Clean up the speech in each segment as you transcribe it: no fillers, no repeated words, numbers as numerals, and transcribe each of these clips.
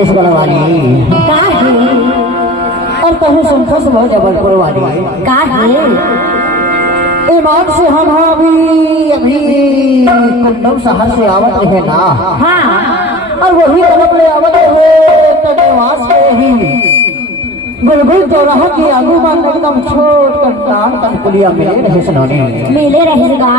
छत्तीसगढ़ वाली और कहूँ संतोष वो जबलपुर वाली ईमान से हम अभी कुंडम शहर से आवत रहे ना। और वही तरफ ले आवत रहे निवास पे ही बुलबुल चौराहा की आगू में एकदम छोट कटान तनपुलिया मिले रहे सनोनी मिले रहेगा।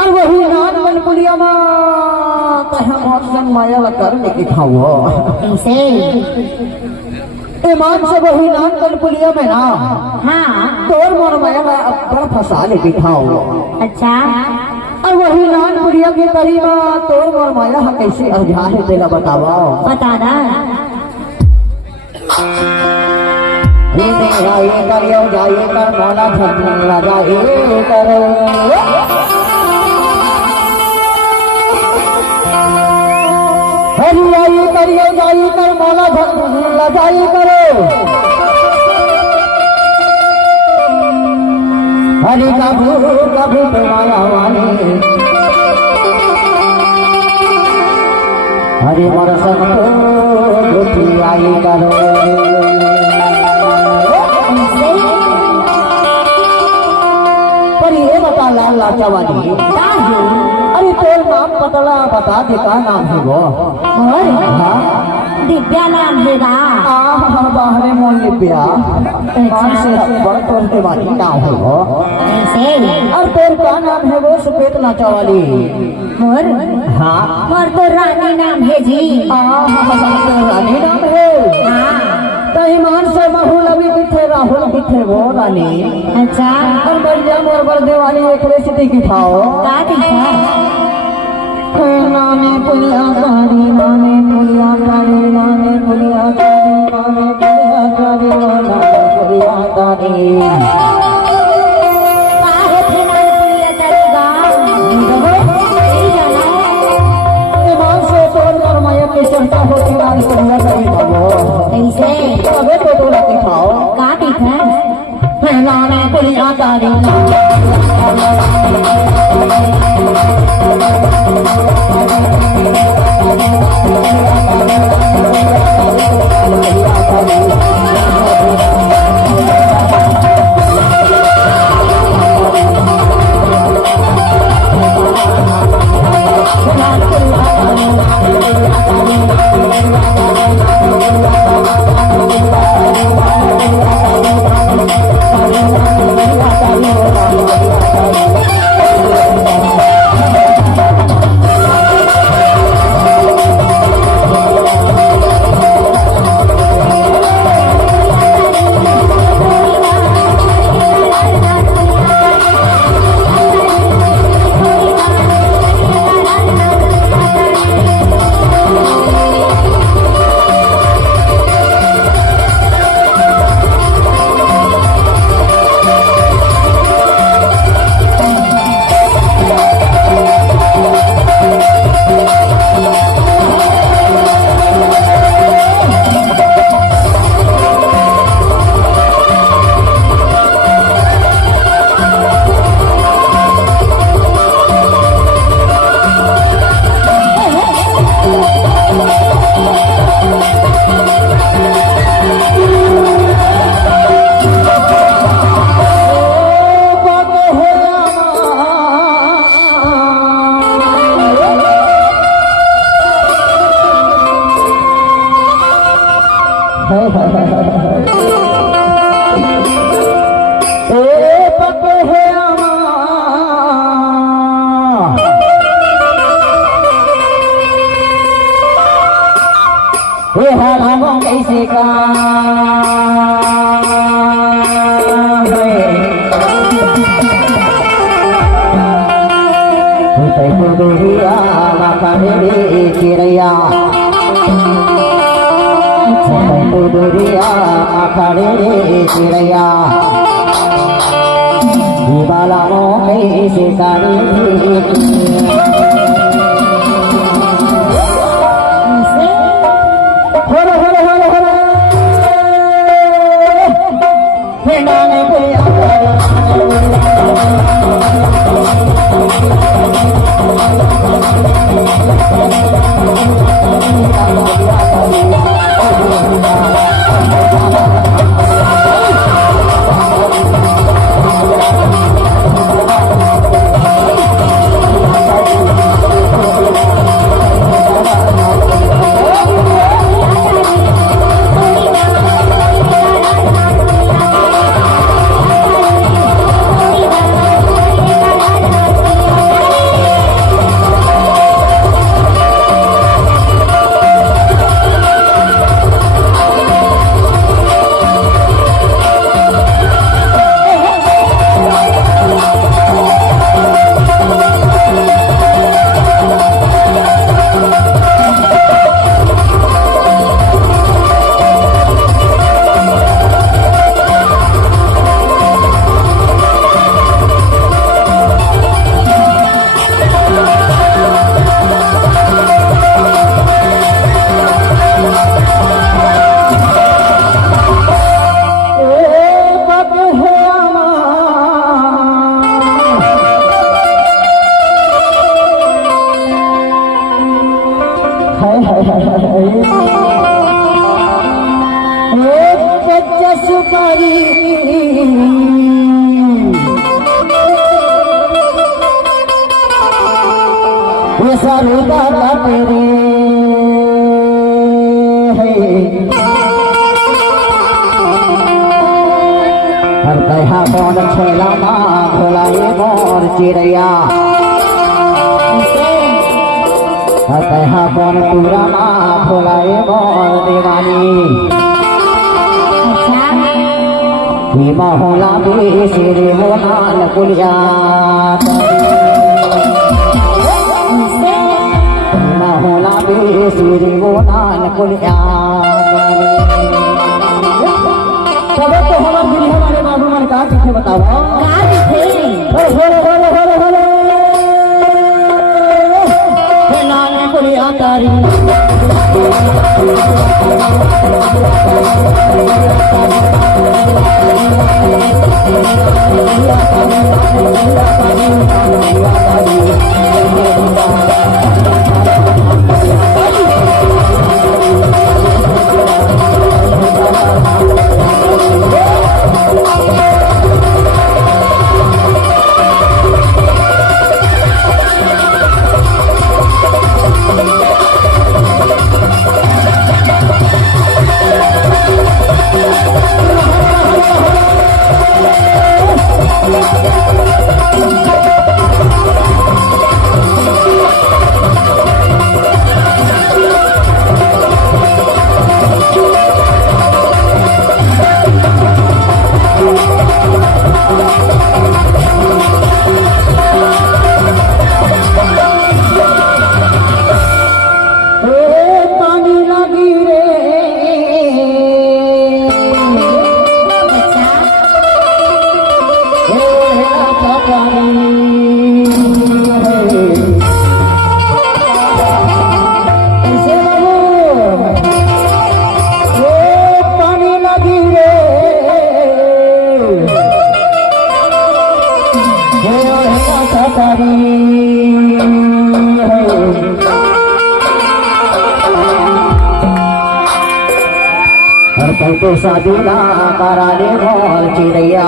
और वही नान तनपुलिया में कहाँ मौसम माया लकर लेके खाओ ऐसे ईमान से वही नान तनपुलिया में ना तोर मोर माया में अपना फंसा लेके खाओ। अच्छा और वही नान पुलिया के करीबा तोर मोर माया कैसे अवझा है तेरा बतावा बताना। जाइए करियो जाइए कर मौला झगड़ा जाइए करो हरी आइए करियो जाइए कर मौला झगड़ा जाइए करो हरी कभू कभू तो माया वाली हरी मोर संग तो आई करो ये बता लाल लाचा वाली अरे तोर नाम पतला बता दे का नाम है वो दिव्या नाम है बाहरे मोन दिव्या से बड़ तोर के वाली नाम है वो और तोर का नाम है वो सफेद लाचा वाली मोर मोर तो रानी नाम है जी। रानी नाम है तो ईमान से महूल अभी किथे राहुल किथे वो रानी। अच्छा और बढ़िया मोर बर्दे वाली एक रेसिपी की खाओ नामे पुलिया कारी नामे पुलिया कारी नामे पुलिया कारी नामे पुलिया कारी नामे पुलिया कारी ईमान से तोड़ कर माया की चर्चा होती नाम पुलिया कारी बाबो ऐसे अबे तो तोड़ा के खाओ नामे पुलिया कारी कैसे का चिड़ैया चिड़ैया बाला कैसे साड़ी Thank you. सुपारी ये सारे दादा तेरे हर कहा कौन छेला माँ भोलाए मोर चिड़ैया हर कहा कौन पूरा माँ भोलाए मोर दीवानी मोहला भी सिरे मोनाल कुलिया मोहला भी सिरे मोनाल कुलिया तब तो हमारे दिल हमारे बाबू मन का किसे बताओ नाल कुलिया तारी तो साधुला कराने मोर चिड़ैया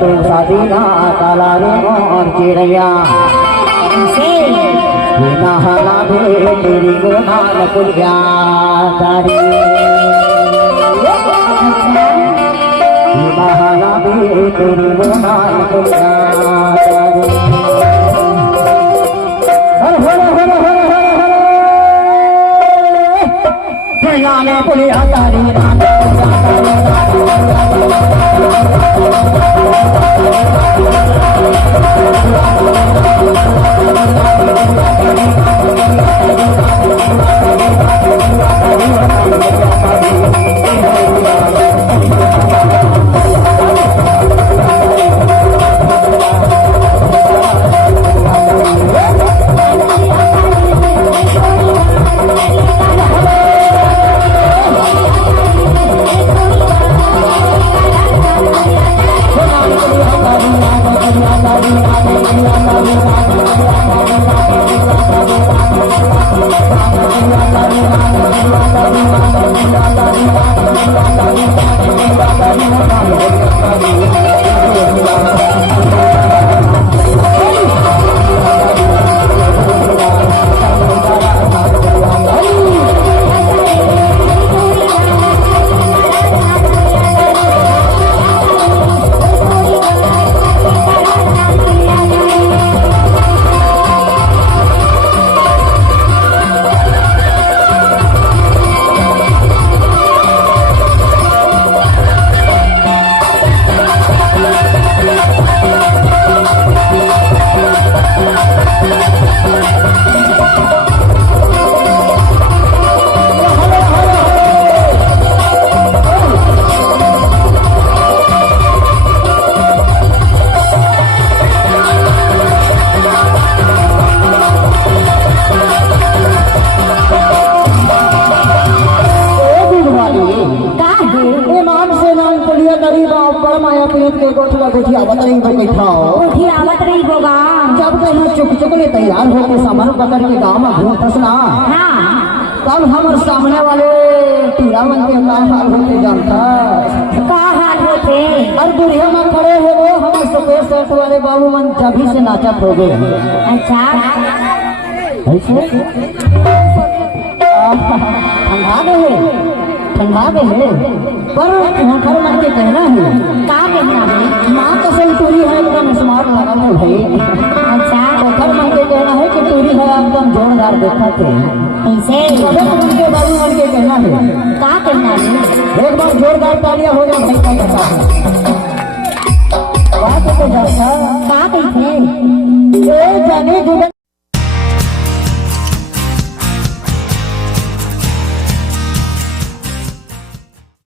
तो साधुला कराने मोर चिड़ैया नहाला भे तेरी गोनाल कुलिया तारी नहाला भे तेरी गोनाल कुलिया तारी नाने पुलिया तारी तैयार होकर सामान पकड़ के गाँव में घूम फसना तब हम सामने वाले बुढ़िया मन के का हाल होते जानता का हाल होते और बुढ़िया में खड़े हो गए हम सफेद शर्ट वाले बाबू मन जभी से नाचत हो गए अच्छा ऐसे ठंडा गए पर घर मन के कहना है का कहना है माँ कसम टूरी है एकदम स्मार्ट लगा है भाई अच्छा घर मन के कहना है कि टूरी है एकदम जोरदार देखा थे ऐसे उनके बाबू मन के कहना है का कहना है एक बार जोरदार तालियां हो जाए भाई का कहता है बात तो जाता का कहते